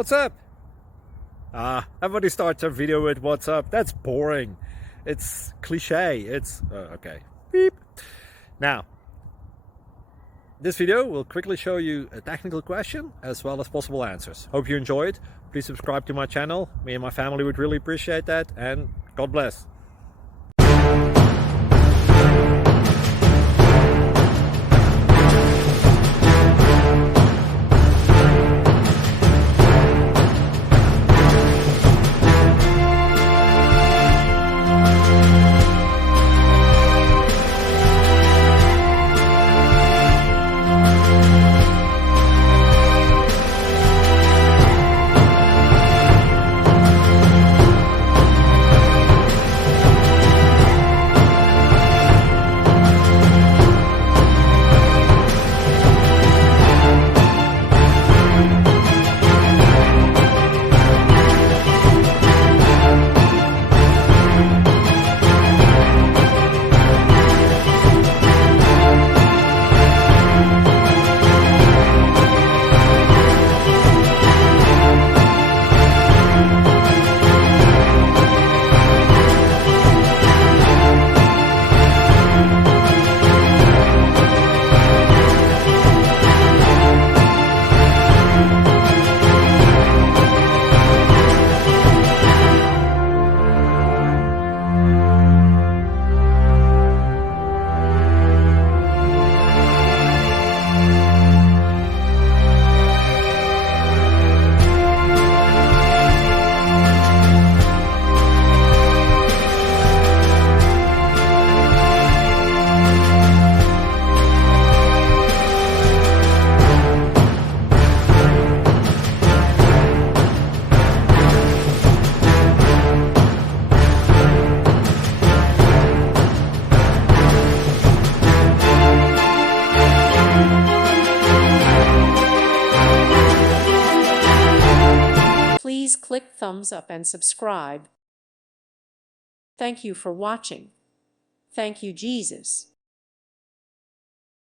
What's up? Everybody starts their video with what's up. That's boring. It's cliche. It's okay. Beep. Now, this video will quickly show you a technical question as well as possible answers. Hope you enjoy it. Please subscribe to my channel. Me and my family would really appreciate that, and God bless. Please click thumbs up and subscribe. Thank you for watching. Thank you, Jesus.